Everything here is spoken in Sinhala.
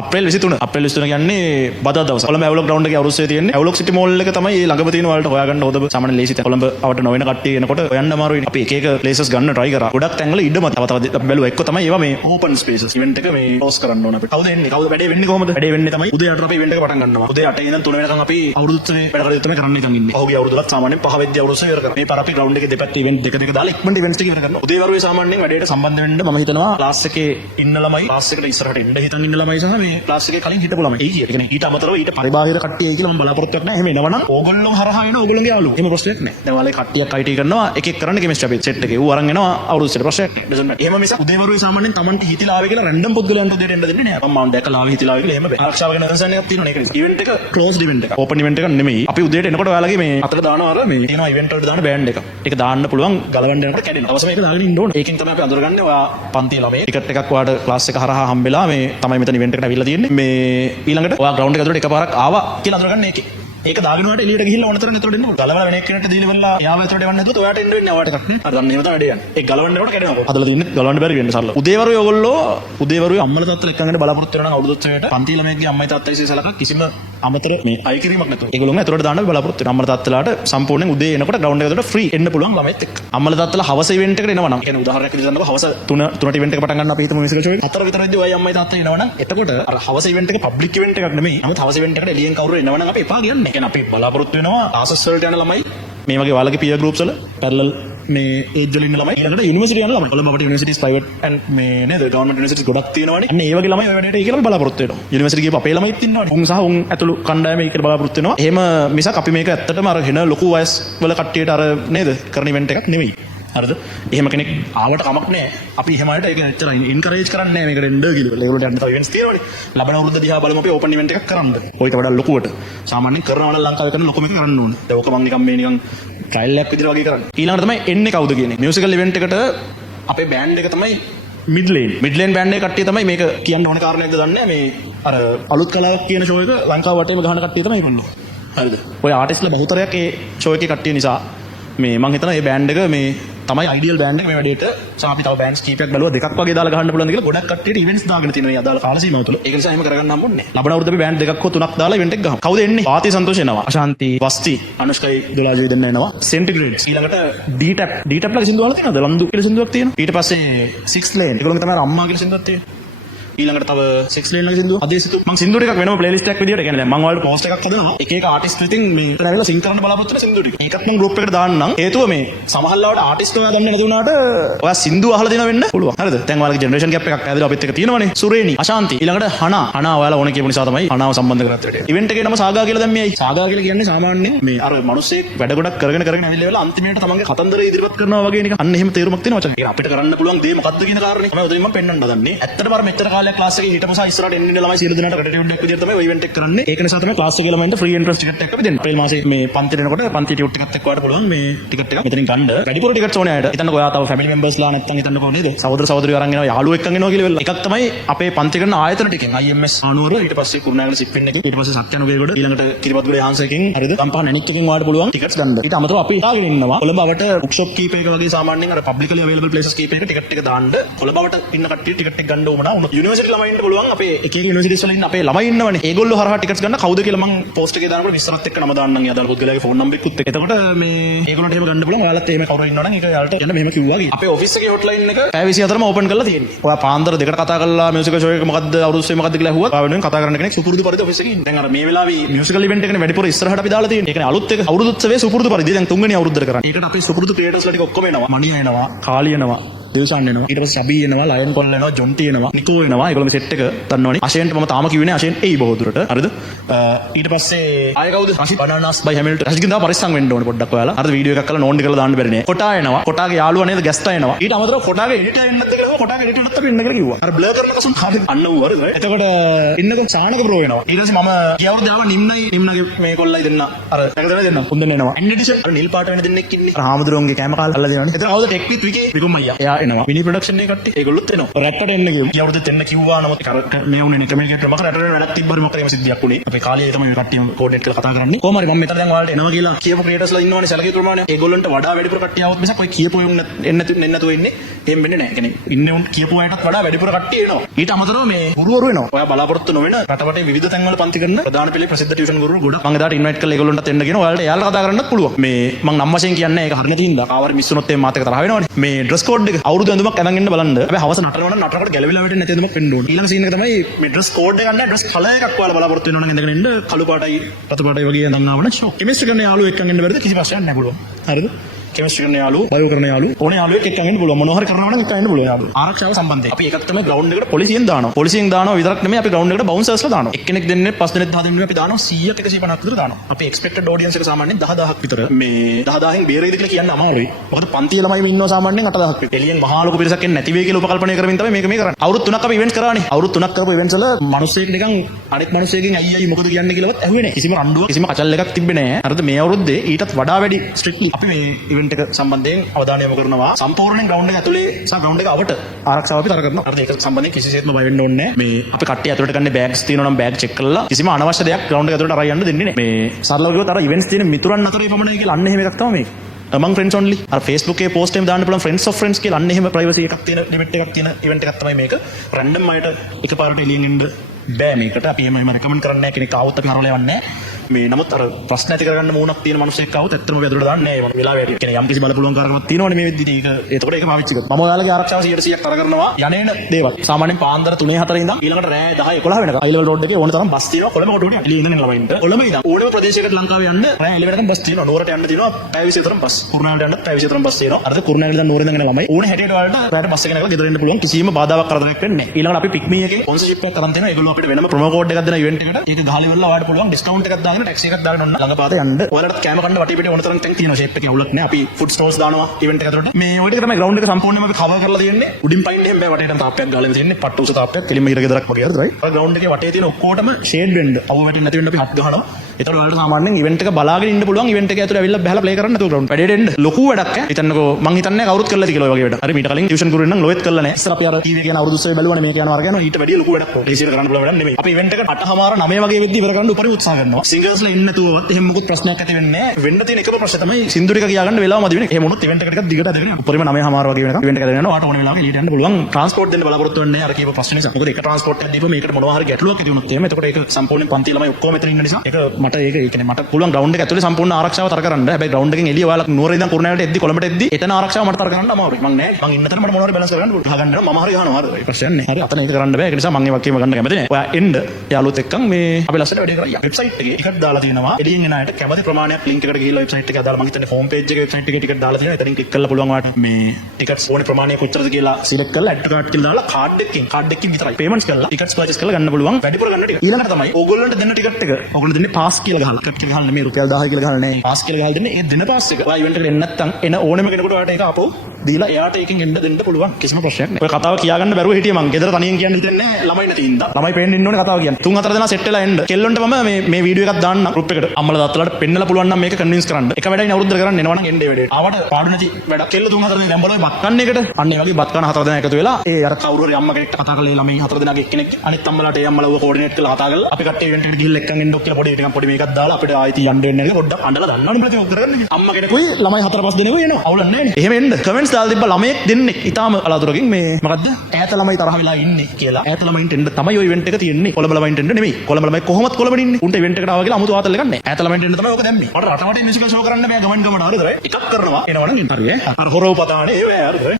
අප්‍රේල් 23 කියන්නේ බදා දවස. කොළඹ ඇවලොක් ග්‍රවුන්ඩ් එකේ අවුරුද්දේ තියෙන්නේ. ඇවලොක් සිටි මෝල් එක තමයි මේ ළඟම තියෙන වලට හොයාගන්න හොඳ සාමාන්‍ය ලේසි තැන. කොළඹ අවට නොවන කට්ටිය එනකොට හොයන්න අමාරුයි. අපි එක එක ප්ලේසස් ගන්න try කරා. ගොඩක් තැන්වල ඉඩම තව අපි බැලුවා. එක්ක තමයි ඒවා මේ ඕපන් ස්පේසස්. ඉවෙන්ට් එක මේ ක්ලෝස් කරන්න ඕන අපිට. කවුද එන්නේ? කවුද වැඩේ වෙන්නේ කොහමද? වැඩේ වෙන්නේ තමයි උදේ 8ට අපි ඉවෙන්ට් එක පටන් ගන්නවා. උදේ 8 ඉඳන් 3 වෙනකන් අපි අවුරුද්දේ වැඩ කටයුතු තමයි කරන්න ඉතින් ඉන්නේ. පහුගිය අවුරුද්දලත් සාමාන්‍යයෙන් 5 වෙනි අවුරුද්දේ ඉවර කරා. මේ පාර අපි ග්‍රවුන්ඩ් එකේ දෙපැත්තේ ඉවෙන්ට් දෙක දාලා ඉක්මනට ඉවෙන්ට්ස් ටික ඉවර කරනවා. උදේ වරුවේ සාමාන්‍යයෙන් වැඩේට සම්බන්ධ වෙන්න මම හිතනවා ක්ලාස් එකේ ඉන්න ළමයි ක්ලාස් එකට ඉස්සරහට එන්න හිතන් ඉන්න ළමයි සහ මේ ක්ලාස් එකේ කලින් හිටපු ළමයි. ඒ කියන්නේ ඊට අමතරව ඊට පරිබාහිර කට්ටිය එයි කියලා මම බලාපොරොත්තු වෙන්නේ නැහැ. එහෙම එනවනම් ඕගොල්ලෝ හරහා එන ඕගොල්ලෝගේ යාළුවෝ. එහෙම ප්‍රශ්නයක් නැහැ. දැන් ඔයාලේ කට්ටියක් IT කරනවා එක එක කරන්න කෙමිස්ට්‍රි අපේ සෙට් එකේ. ඌ අරන් එනවා අවුරුද්දට ප්‍රශ්නයක් නැහැ. එහෙම මිස උදේවරුේ සාමාන්‍යයෙන් Tamanට හිතිලා ආවේ කියලා රැන්ඩම් පුද්ගලයන්ට දෙන්න දෙන්නේ නැහැ. මම දැකලා ආවේ හිතිලා ආවේ කියලා එහෙම බෑ. ආරක්ෂාව ගැන අදහසක් තියෙනවා ඒක නිසා. ඉවෙන්ට් එක ක්ලෝස්ඩ් ඉවෙන්ට් එක. ඕපන් ඉවෙන්ට් එකක් නෙමෙයි. අපි උදේට එනකොට ඔයාලගේ මේ අතට දානවා අර මේ තියෙනවා ඉවෙන්ට් වලට දාන බෑන්ඩ් එක. ඒක දාන්න පුළුවන් ගලවන්න යනකොට කැඩෙනවා. අවශ්‍ය මේක දාගෙන ඉන්න ඕනේ. ඒකෙන් තමයි අපි අඳුරගන්නේ ඔයා පන්තියේ ළමයි ටිකට් එකක් ඔයාට ක්ලාස් එක හරහා හම්බෙලා මේ තමයි මෙතන ඉවෙන්ට් එකට ඇවිල්ලා තියෙන්නේ. මේ ඊළඟට ඔයා ග්‍රවුන්ඩ් එක ඇතුළට එකපාරක් ආවා කියලා අඳුරගන්න ඒකේ. ඒක දාගෙන වට එළියට ගිහිල්ලා ඕනතරම් එතකොට එන්න. ගලවලා වෙන එක්කෙනෙක්ට දීලා වෙලා යාව එතකොට එවන්න හැදුවොත් ඔයාට එන්න වෙන්නේ ඔයාට එකක් නේ. අර දන්න එහෙම තමයි වැඩේ යන්නේ. ඒක ගලවන්නකොට කැඩෙනවා. හදලා තින්නේ ගලවන්න බැරි වෙන්නේ සරල. උදේවරුේ ඔයගොල්ලෝ උදේවරුේ අම්මලා තාත්තලා එක්කගෙන බලාපොරොත්තු වෙනවා නම් අවුරුදු උත්සවයට පන්ති ළමයෙක්ගේ අම්මයි තාත්තයි සලකා කිසිම අමතර මේ අය කිරීමක් නැතුව. ඒගොල්ලෝම එතකොට දාන්න බලාපොරොත්තු වෙනවා. අම්මලා තාත්තලාට සම්පූර්ණයෙන් උදේ එනකොට ග්‍රවුන්ඩ් එකට ෆ්‍රී එන්න පුළුවන් ළමයිත් එක්ක. අම්මලා තාත්තලා හවස ඉවෙන්ට් එකට එනවා නම් කියන්නේ උදාහරණයක් විදිහට ගන්නකො හවස 3ට ඉවෙන්ට් එක පටන් ගන්න අපි හිතමු මියුසිකල් ෂෝ එක. 4 විතර වෙද්දී ඔය අම්මයි තාත්තයි එනවා නම් එතකොට අර හවස ඉවෙන්ට් එක පබ්ලික් ඉවෙන්ට් එකක් නෙමෙයි. නමුත් හවස ඉවෙන්ට් එකට එළියෙන් කවුරු එනවා නම් අපි එපා කියන්නේ. කියන්නේ අපි බලාපොරොත්තු වෙනවා ආසස් වලට යන ළමයි මේ වගේ ඔයාලගේ පියර් ගෲප්ස් වල පැරලල් මේ ඒජ් වල ඉන්න ළමයි ඊළඟට යුනිවර්සිටි යන ළමයි. කොළඹ අපිට යුනිවර්සිටිස් ප්‍රයිවට් ඇන්ඩ් මේ නේද ගවර්න්මන්ට් යුනිවර්සිටිස් ගොඩක් තියෙනවානේ. අන්න ඒ වගේ ළමයි ඔය වැඩේට කියලා බලාපොරොත්තු වෙනවා. යුනිවර්සිටි ගිහපු අපේ ළමයිත් ඉන්නවානේ. උන් සහ උන් ඇතුළු කණ්ඩායම ඒකට බලාපොරොත්තු වෙනවා. එහෙම මිසක් අපි මේක ඇත්තටම අර හෙන ලොකු වයස් වල කට්ටියට අර නේද කරන ඉවෙන්ට් එකක් නෙමෙයි. හරිද? එහෙම කෙනෙක් ආවට කමක් නැහැ. අපි එහෙම අයට ඒක ඇත්තට එන්කරේජ් කරන්නේ නැහැ මේකට එන්න කියලා. ඒගොල්ලන්ට යන්න තව ඉවෙන්ට්ස් තියෙනවානේ. ලබන අවුරුද්ද දිහා බලමු අපි ඕපන් ඉවෙන්ට් එකක් කරන්නද. ඔයිට වඩා ලොකුවට. සාමාන්‍යයෙන් කරනවා නම් ලංකාවේ කරන ලොකුම එක කරන්න ඕනේ. ඒක ඔක මම නිකන් මේ නිකන් ට්‍රයිල් එකක් විදිහට වගේ කරන්නේ. ඊළඟට තමයි එන්නේ කවුද කියන්නේ. මියුසිකල් ඉවෙන්ට් එකට අපේ බෑන්ඩ් එක තමයි මිඩ්ලේන් බෑන්ඩ් එකේ කට්ටිය තමයි මේක කියන්න ඕනේ කාරණේද දන්නේ නැහැ. මේ අර අලුත් කලාවක් කියන ෂෝ එක ලංකාව වටේම ගහන කට්ටිය තමයි ඒගොල්ලෝ. හරිද? ඔය ආටිස්ට්ලා බහුතරයක් ඒ ෂෝ එකේ කට්ටිය නිසා මේ මම හිතනවා මේ බෑන්ඩ් එක මේ තමයි අයිඩියල් බෑන්ඩ් එක මේ වැඩේට. අපි තව බෑන්ඩ්ස් කීපයක් බලුවා දෙකක් වගේ දාලා ගහන්න පුළුවන්ද කියලා ගොඩක් කට්ටියට ඉවෙන්ට්ස් දාගෙන තියෙනවා මේ අදාළ කාල සීමාව තුළ. ඒක නිසා එහෙම කරගන්න හම්බුන්නේ නැහැ. ලබන අවුරුද්දේ අපි බෑන්ඩ් දෙකක් හෝ තුනක් දාලා ඉවෙන්ට් එක ගහමු. කවුද එන්නේ? පාති සන්තෝෂ් එනවා. අශාන්ති වස්ති අනුෂ්කයි දොලාජෝයි දෙන්න එනවා. සෙන්ටිග්‍රේඩ්ස් ඊළඟට D-Tap ලා සින්දු අහලා තියෙනවද? ලම්දු කියලා සින්දුවක් තියෙනවා. ඊට පස්සේ 6 lane ඒගොල්ලෝ තමයි අම්මා කියලා සින්දුවක් තියෙනවා. ඊළඟට තව 6 lane ලගේ සින්දුව අදේ සිතු මම සින්දු ටිකක් වෙනම ප්ලේලිස්ට් එකක් විදියට කියන්නේ දැන් මම ඔයාලට පෝස්ට් එකක් හදනවා එක එක ආටිස්ට් ඉතින් මේ එතන ඇවිල්ලා සින් කරන්න බලාපොරොත්තු වෙන සින්දු ටික. ඒකත් මම ගෲප් එකට දාන්නම්. හේතුව මේ සමහරවල්ලාවට ආටිස්ට් ඔයා දන්නේ නැති වුණාට ඔයා සින්දු අහලා දෙනවා වෙන්න පුළුවන්. හරිද? දැන් ඔයාලගේ ජෙනරේෂන් ගැප් එකක් ඇදලා අපිත් එක්ක තියෙනවනේ. සුරේනි, අශාන්ති, ඊළඟට හනා ඔයාලා ඕනේ කියපු නිසා තමයි හනාව සම්බන්ධ කරගත්තේ වැඩේ. ඉවෙන්ට් එකේ නම සාගා කියලා දැන් මේයි. සාගා කියලා කියන්නේ සාමාන්‍යයෙන් මේ අර මිනිස්සෙක් වැඩ ගොඩක් කරගෙන ඇවිල්ලා වෙලා අන්තිමේට තමන්ගේ කතන්දර ඉදිරිපත් කරනවා වගේ නිකන් අන්න එහෙම තේරුමක් තියෙනවා මචං. ඒක අපිට කරන්න පුළුවන් දේ මොකද්ද කියන කාරණේ තමයි උදේ මම පෙන්වන්න හදන්නේ. ඇත්තටම අර මෙච්චර කාලයක් ක්ලාස් එකේ හිටපු සා ඉස්සරහට එන්න ඉන්න ළමයි සියලු දෙනාට ග්‍රැටිටියුඩ් එකක් විදියට තමයි ඔය ඉවෙන්ට් එක කරන්නේ. ඒක නිසා තමයි ක්ලාස් එකේ ළමයින්ට ෆ්‍රී එන්ට්‍රන්ස් ටිකට් එකක් අපි දෙන්නේ. අප්‍රේල් මාසේ මේ පන්තිට එනකොට පන්ති ටිකට් එකත් එක්ක වාට පුළුවන් මේ ටිකට් එක මෙතනින් ගන්න. වැඩිපුර ටිකට්ස් ඕනේ අයට. හිතන්නකෝ ඔයා තව ෆැමිලි මෙම්බර්ස්ලා නැත්තම් හිතන්නකෝ නේද? සහෝදර සහෝදරියෝ අරන් එනවා යාළුවෝ එක්කන් එනවා කියලා වෙලා. එකක් තමයි අපේ පන්ති කරන ආයතන ටිකෙන් IMS ආනුවර ඊට පස්සේ කුරුණෑගල සිප්පින් එකකින් ඊට පස්සේ සත්‍යනුගේගොඩ ඊළඟට කිරිබත්ගොඩ යාන්ස් එකකින් හරිද? ගම්පහ නැණික් එකකින් වාට පුළුවන් ටිකට්ස් ගන්න. ඊට අමතරව අපි හිතාගෙන ඉන්නවා කොළඹ අවට බුක්ෂොප් කීපයක වගේ සාමාන්‍යයෙන් අර පබ්ලිකලි අවේලබල් ප්ලේසස් කීපයක ටිකට් එක දාන්න කොළඹ අවට ඉන්න කට්ටිය ටිකට් එක ගන්න ඕන වුණා. යුනිවර්සිටි ළමයින්ට පුළුවන් අපේ එක එක යුනිවර්සිටිස් වල ඉන්න අපේ ළමයි ඉන්නවනේ. ඒගොල්ලෝ හරහා ටිකට්ස් ගන්න කවුද කියලා මම පෝස්ට් එකේ දානකොට විස්තරත් එක්ක නම දාන්නම්. යාදාල පුද්ගලයාගේ ෆෝන් නම්බර් එකකුත් එක්ක. එතකොට මේ ඒගොල්ලන්ට එහෙම ගන්න පුළුවන්. ඔයාලත් එහෙම කවුරු ඉන්නවනම් ඒක යාලට යන්න මෙහෙම කිව්වා කියලා. අපේ ඔෆිස් එකේ හොට්ලයින් එක පැය 24ම ඕපන් කරලා තියෙන්නේ. ඔයා පාන්දර දෙකට කතා කරලා මියුසිකල් ෂෝ එක මොකද්ද අවුරුද්දේ මොකද්ද කියලා ඇහුවත් ඔයා වෙනුවෙන් කතා කරන්න කෙනෙක් සුපුරුදු පරිදි ඔෆිස් එකේ ඉන්න. දැන් අර මේ වෙලාවේ මියුසිකල් ඉවෙන්ට් එකනේ වැඩිපුර ඉස්සරහට අපි දාලා තියෙන්නේ. ඒ කියන්නේ අලුත් එක අවුරුදු උත්සවයේ සුපුරුදු පරිදි දැන් තුන්වෙනි අවුරුද්දට කරන්නේ. ඒකට අපි සුපුරුදු ක්‍රියේටර්ස්ලා ටික ඔක්කොම එනවා. මණි එනවා, කාලි එනවා, දිල්ෂාන් එනවා, ඊට පස්සේ සබී එනවා, ලයන් කොල් එනවා, ජොන්ටි එනවා, නිකෝ එනවා. ඒගොල්ලෝ මේ සෙට් එක දන්නවනේ. අශේන්ට මම තාම කිව්වේ නෑ. අශේන් එයි බොහෝ දුරට. හරිද? ඊට පස්සේ ආයෙ කවුද? රෂිද් බනානාස් බයි හැමිල්ටන්. රෂිද්ගෙන් තාම පරිස්සම් වෙන්න ඕනේ පොඩ්ඩක් ඔයාලා. හරිද? වීඩියෝ එකක් කරලා නෝන් කරලා දාන්න බැරි නේ. කොටා එනවා. කොටාගේ යාළුවා නේද? ගැස්ටා එනවා. ඊට අමතරව කොටාගේ එඩිටර් එන්නත් කියලා කොටාගේ එඩිටර් උනත් අපි එන්න කියලා කිව්වා. අර බ්ලර් කරන කසුන් හරිද? අන්න ඌ හරිද? එතකොට ඉන්නකො සානක ප්‍රෝ වෙනවා. ඊට පස්සේ මම ගියවුරුද්ද ආව නිම්නගේ මේ කොල්ලයි දෙන්න. අර නැගදලා දෙන්න. හොඳ එනවා. එන් එඩිෂන් අර නිල් පාට වෙන දෙන්නෙක් ඉන්නේ. අර හාමුදුරුවන්ගේ කැම කාලා අල්ලලා දෙනවනේ. එතන අවුද ටෙක්නික් විකේ විකුම් අයියා. එයා එනවා. විනි ප්‍රොඩක්ෂන් එකේ කට්ටිය ඒගොල්ලොත් එනවා. රැට්ටට එන්න කිව්වා. ගියවුරුද්දෙත් එන්න කිව්වා. නමුත් මේ උනේ නේ කමියුනිකේටර් මම රැට්ටට වැඩක් තිබ්බරි මොකද එහෙම සිද්ධියක් උනේ. අපේ කාලේ තමයි මේ කට්ටිය කෝඩිනේට් කරලා කතා කරන්නේ. කොහොම හරි මම මෙතන දැන් ඔයාලට එනවා කියලා කියපු ක්‍රියේටර්ස්ලා ඉන්නවනේ සැලකිය ප්‍රමාණය. ඒගොල්ලන්ට වඩා වැඩිපුර කට්ටිය આવොත් මිසක් ඔය කියපු එන්න නැතුව ඉන්නේ. එහෙම වෙන්නේ නැහැ. කියන්නේ ඉන්නේ උන් කියපු අයටත් වඩා වැඩිපුර කට්ටිය එනවා. ඊට අමතරව මේ ගුරුවරු වෙනවා. ඔයා බලාපොරොත්තු නොවන රටවටේ විවිධ තැන්වල පන්ති කරන ප්‍රධාන පෙළේ ප්‍රසිද්ධ ටියුෂන් ගුරුවරු ගොඩක් මම එදාට ඉන්වයිට් කරලා ඒගොල්ලන්ටත් එන්න කියන ඔයාලට එයාලා කතා කරන්නත් පුළුවන්. මේ මම නම් වශයෙන් කියන්නේ ඒක හරියට තින්දා. ආවර මිස්සුනොත් එහේ මාත් එක්ක තරහ වෙනවනේ. මේ ඩ්‍රෙස් කෝඩ් එක අවුරුදු ඇඳුමක් අඳන් ඉන්න බලන්න. හැබැයි හවස නටනවා නම් නටනකොට ගැලවිලා වැටෙන්නේ නැති ඇඳුමක් වෙන්න ඕනේ. ඊළඟ සීන් එක තමයි මේ ඩ්‍රෙස් කෝඩ් එක ගන්න ඩ්‍රෙස් කලර් එකක් ඔයාලා බලාපොරොත්තු වෙනවා නම් ඉඳගෙන ඉන්න කළු පාටයි රතු පාටයි වගේ අඳන් ආවම ෂොක්. කෙමිස්ට්‍රි කරන යාළුවෝ එක්කන් ඉන්න බැරිද කිසි ප්‍රශ්නයක් නැහැ පුළුවන්. හරිද? කෙමිස්ට්‍රි කරන යාළුවෝ, බයෝ කරන යාළුවෝ, ඕනේ යාළුවෙක් එක්කන් ඉන්න පුළුවන්. මොනවා හරි කරනවා නම් එක්කන් ඉන්න පුළුවන් යාළුවෝ. ආරක්ෂාව සම්බන්ධයෙන්. අපි ඒකත් තමයි ග්‍රවුන්ඩ් එකට පොලිසියෙන් දානවා. පොලිසියෙන් දානවා විතරක් නෙමෙයි අපි ග්‍රවුන්ඩ් එකට බවුන්සර්ස්ලා දානවා. එක්කෙනෙක් දෙන්නේ 5 දෙනෙක් 10 දෙනෙක් අපි දානවා 100ක් 150ක් විතර දානවා. අපි එක්ස්පෙක්ටඩ් ඔඩියන්ස් එක සාමාන්‍යයෙන් 10000ක් විතර. මේ 10000න් බේරෙයිද කියලා කියන්න අමාරුයි. මොකද පන්ති ළමයි ඉන්නවා සාමාන්‍යයෙන් 8000ක් විතර. එළියෙන් මහා ලොකු පිරිසක් එන්නේ නැති වෙයි කියලා උපකල්පනය කරමින් තමයි මේක මේ කරන්නේ. අවුරුදු 3ක් අපි ඉවෙන්ට්ස් කරානේ. අවුරුදු 3ක් කරපු ඉවෙන්ට්ස් වල මිනිස්සෙක් නිකන් අනෙක් මිනිස්සෙකින් අයියයි මොකද කියන්නේ කියලාවත් ඇහුවේ නැහැ. කිසිම රණ්ඩුවක් කිසිම කචල් එකක් තිබ්බේ නැහැ. හරිද? මේ අවුරුද්දේ ඊටත් වඩා වැඩි ස්ට්‍රික්ට්ලි අපි මේ ඉවෙන්ට් එක සම්බන්ධයෙන් අවධානය යොමු කරනවා. සම්පූර්ණයෙන් ග්‍රවුන්ඩ් එක ඇතුලේ සහ ග්‍රවුන්ඩ් එක අවට ආරක්ෂාව අපි තර කරනවා. හරිද? ඒක සම්බන්ධයෙන් කිසිසේත්ම බය වෙන්න ඕනේ නැහැ. මේ අපි කට්ටිය ඇතුලට ගන්න බෑග්ස් තියෙනවා නම් බෑග් චෙක් කරලා කිසිම අනවශ්‍ය දෙයක් ග්‍රවුන්ඩ් එක ඇතුලට අරන් යන්න දෙන්නේ නැහැ. මේ සරලව කිව්වොත් අර ඉවෙන්ට්ස් තියෙන මිතුරන් අතරේ පමණයි කියලා අන්න එහෙම එකක් තමයි මේක. among friends only. අර Facebook එකේ post එකෙන් දාන්න පුළුවන් friends of friends කියලා අන්න එහෙම privacy එකක් තියෙන limit එකක් තියෙන event එකක් තමයි මේක. random අයට එකපාරට එළියෙන් එන්න බෑ මේකට. අපි එහෙම recommend කරන්නේ නැහැ කෙනෙක් ආවොත් අපි හරවලා යවන්නේ නැහැ. මේ නමුත් අර ප්‍රශ්න ඇති කරගන්න මූණක් තියෙන මිනිහෙක් ආවොත් ඇත්තටම අපි ඇතුළට දාන්නේ නැහැ. මේ වෙලාවේ කියන්නේ යම් කිසි බලපුලුවන්කාරකමක් තියෙනවනේ මේ වෙද්දිට ඒක ඒතකොට ඒක පාවිච්චි කරනවා. මම ඔයාලගේ ආරක්ෂාව 100%ක් තර කරනවා. යන්නේන දේවල්. සාමාන්‍යයෙන් පාන්දර 3-4 ඉඳන් ඊළඟට රෑ 10 11 වෙනකම් high level road එකේ ඕන තරම් බස් තියෙනවා. කොළඹ කොට උඩින් එළිය ඉඳන් ළමයින්ට. කොළඹ ඉඳන් ඕනම ප්‍රදේශයකට ලංකාවේ යන්න රෑ 11 වෙනකම් බස් තියෙනවා. නුවරට යන්න තියෙනවා පැය 20 තරම් බස්. කුරුණෑගලට යන්න පැය 20 තරම් බස් තියෙනවා. අර කුරුණෑගල ඉඳන් නුවර ඉඳන් ළමයි ඕන හැටියට වලට රෑට බස් එක නැගලා ගෙදර එන්න පුළුවන්. කිසිම බාධාවක් කරදරයක් වෙන්නේ නැහැ. ඊළඟට අපි පික්මී එකේ ස්පොන්සර්ෂිප් එකක් කරන් තියෙනවා. ඒගොල්ලෝ අපිට වෙනම ප්‍රොමෝ කෝඩ් එකක් දෙන ඉවෙන්ට් එකට. ඒක ගහලා ඉවරලා ඔයාලට පුළුවන් ඩිස්කවුන්ට් එකක් දාගෙන ටැක්සි එකක් දාගෙන ඔන්න ළඟපාත යන්න. ඔයාලට කැම කන්න වටේ පිටේ ඕන තරම් තැන් තියෙනවා. ෂේප් එකේ අවුලක් නැහැ. අපි ෆුඩ් ස්ටෝල්ස් දානවා ඉවෙන්ට් එක ඇතුළට. මේ ඔය ටික තමයි ග්‍රවුන්ඩ් එක සම්පූර්ණයෙන්ම අපි කවර් කරලා තියෙන්නේ. උඩින් පයින් එහෙම බෑ වටේටම තාප්පයක් ගාලා තියෙන්නේ. පට්ට උස තාප්පයක් කෙලින්ම ඉර ගෙදරක් වගේ හරිද රයිට්. ඔය ග්‍රවුන්ඩ් එකේ වටේ තියෙන ඔක්කොටම ෂේඩ් වෙන්න අවු වැටෙන්නේ නැති වෙන්න අපි හත් ගහනවා. ඒතකොට ඔයාලට සාමාන්‍යයෙන් ඉවෙන්ට් එක බලාගෙන ඉන්න පුළුවන්. ඉවෙන්ට් එක ඇතුළේ ඇවිල්ලා බහලා ප්ලේ කරන්න නැතුව ග්‍රවුන්ඩ් වැඩේට එන්න. ලොකු වැඩක් ඈ. හිතන්නකෝ මං හිතන්නේ කවුරුත් කරලා ඇති කියලා ඔය වගේ වැඩ. හරි මීට කලින් ටියුෂන් ගුරුවෙක් නම් ලොයෙත් කරලා නැහැ. ඉස්සර අපි අර ටීවී එක යන අවුරුදු 20 බැලුවානේ මේක යනවා අර යනවා ඊට වැඩිය ලොකු වැඩක්. ටීචර් කරන්න පුළුවන් වැඩක් නෙමෙයි. අපි ඉවෙන්ට් එක 8:00 9 වගේ වෙද්දි ඉවර කරන්න උපරිම උත්සාහ කරනවා. සිංගර්ස්ලා එන්න නැතුවවත් එහෙම මොකුත් ප්‍රශ්නයක් ඇති වෙන්නේ නැහැ. වෙන්න තියෙන එකම ප්‍රශ්නේ තමයි සින්දුරික කියාගන්න වෙලාව මදි වෙන්නේ. එහෙම වුණොත් ඉවෙන්ට් එක ටිකක් දිගට අදගෙන උපරිම 9:00 වගේ වෙනකම් ඉවෙන්ට් එක අදගෙන යනවා. ඔයාට ඕන වෙලාවක එළියට යන්න පුළුවන්. ට්‍රාන්ස්පෝර්ට් දෙන්න බලාපොරොත්තු වෙන්නේ නැහැ අර කීප ප්‍රශ්න නිසා. මොකද ඒක ට්‍රාන්ස්පෝර්ට් එකක් දීපම මේකට මොනවා හරි ගැටලුවක් ඇති වුණොත් එහෙම එතකොට ඒක සම්පූර්ණයෙන් පන්ති ළමයි ඔක්කොම මෙතන ඉන්න නිසා ඒක මට ඒක කියන්නේ මට පුළුවන් ග්‍රවුන්ඩ් එක ඇතුලේ සම්පූර්ණ ආරක්ෂාව තර කරන්න. හැබැයි ග්‍රවුන්ඩ් එකෙන් එළිය ඔයාලා නුවර ඉඳන් කුරුණෑගලට එද්දි කොළඹට එද්දි එතන ආරක්ෂාව මට තර කරන්න අමාරුයි. මං නෑ. මං ඉන්න තැන මට මොනවා හරි බැලන්ස් කරගන්න පුළුවන්. ගහගන්න නම් මම හරි ගහනවා. හරි. ඒක ප්‍රශ්නයක් නෑ. හරි. අතන ඒක කරන්න බෑ. ඒක නිසා මං ඒ වගේම ගන්න කැමති නෑ. ඔයා එන්න යාළුවොත් එක්කන් මේ අපි ලස්සට වැඩේ කරා. වෙබ්සයිට් එකේ ටිකට් දාලා තියෙනවා. එළියෙන් එන අයට කැමති ප්‍රමාණයක් ලින්ක් එකට ගිහිල්ලා වෙබ්සයිට් එකේ දාලා මං හිතන්නේ හෝම් පේජ් එකේ වෙබ්සයිට් එකේ ටිකට් දාලා තියෙනවා. එතනින් ක්ලික් කරලා පුළුවන් ඔයාට මේ ටිකට්ස් ඕනේ ප්‍රමාණය කොච්චරද කියලා සිලෙක්ට් කරලා ඇඩ් කාඩ් කියලා දාලා කාඩ් එකකින් විතරයි පේමන්ට්ස් කරලා ටිකට්ස් පර්චේස් කරලා ගන්න පුළුවන්. වැඩිපුර ගන්න ටික. ඊළඟට තමයි ඕගොල්ලන්ට දෙන්න ටිකට් එක. ඕගොල්ලෝ දෙන්නේ පාස් කියලා ගහලා. ටිකට් කියලා ගහලා නෙමෙයි රුපියල් 1000 කියලා ගහලා නෑ. පාස් කියලා ගහලා දෙන්නේ ඒ දෙන පාස් එක. ඔයා ඉවෙන්ට් එකට එන්න නැත්නම් එන ඕනෙම කෙනෙකුට ඔයාට ඒක ආපහු දීලා එයාට ඒකෙන් එන්න දෙන්න පුළුවන්. කිසිම ප්‍රශ්නයක් නෑ. ඔය කතාව කියාගන්න බැරුව හිටියේ මං. ගෙදර තනියෙන් කියන්න හිතෙන්නේ නෑ. ළමයි නැති ඉඳලා. ළමයි පේන්න ඉන්න ඕනේ කතාව කියන්න. 3-4 දෙනා සෙට් වෙලා එන්න. කෙල්ලොන්ට මම මේ වීඩියෝ එකක් දාන්න ගෲප් එකට. අම්මලා තාත්තලාට පෙන්නලා පුළුවන් නම් මේක කන්වින්ස් කරන්න. එක වැඩයි අවුරුද්දට කරන්න එනවා නම් එන්න ඒ වැඩේට. ආවට පාඩු නැති වැඩක් කෙල්ල 3-4 දෙනා දැන් බලන්න බත් කන්න එකට. අන්න ඒ වගේ බත් කන 4 දෙනා එකතු වෙලා ඒ අර කවුරු හරි අම්ම කෙනෙක්ට කතා කරලා ළමයි 4 දෙනාගේ එක්කෙනෙක් අනිත් අම්මලාට ඒ අම්මලා ඌව කෝඩිනේට් කරලා කතා කරලා අපි කට්ටිය ඉවෙන්ට් එකට ගිහිල්ලා එක්කන් එන්න ඔක් කියලා පොඩි මේකක් දාලා අපිට ආයිති යන්න වෙන්නේ නැහැ පොඩ්ඩක් අඬලා දන්නවනේ ප්‍රතිඋත්තර කරන්න. අම්ම කෙනෙකුයි ළමයි 4-5 දෙනෙකුයි එනවා. අවුලක් නැහැ නේ. එහෙම එන්න. කමෙන්ට්ස් දාලා තිබ්බ ළමයෙක් දෙන්නෙක් ඊටාම අලාතුරකින් මේ මොකද්ද? ඈත ළමයි තරහ වෙලා ඉන්නේ කියලා. ඈත ළමයින්ට එන්න තමයි ඔය ඉවෙන්ට් එක තියෙන්නේ. කොළඹ ළමයින්ට එන්න නෙමෙයි. කොළඹ ළමයි කොහොමත් කොළඹ ඉන්නේ. උන්ට ඉවෙන්ට් එකට ආවා කියලා අමුතු ආතල් එකක් නැහැ. ඈත ළමයින්ට එන්න තමයි ඕක දැම්මේ. මට රටවටේ මියුසිකල් ෂෝ කරන්න බෑ ගමන් හරිද? එකක් කරනවා. එනවනම් හරි ඈ. අර හොරව පතානේ ඒ හරිද?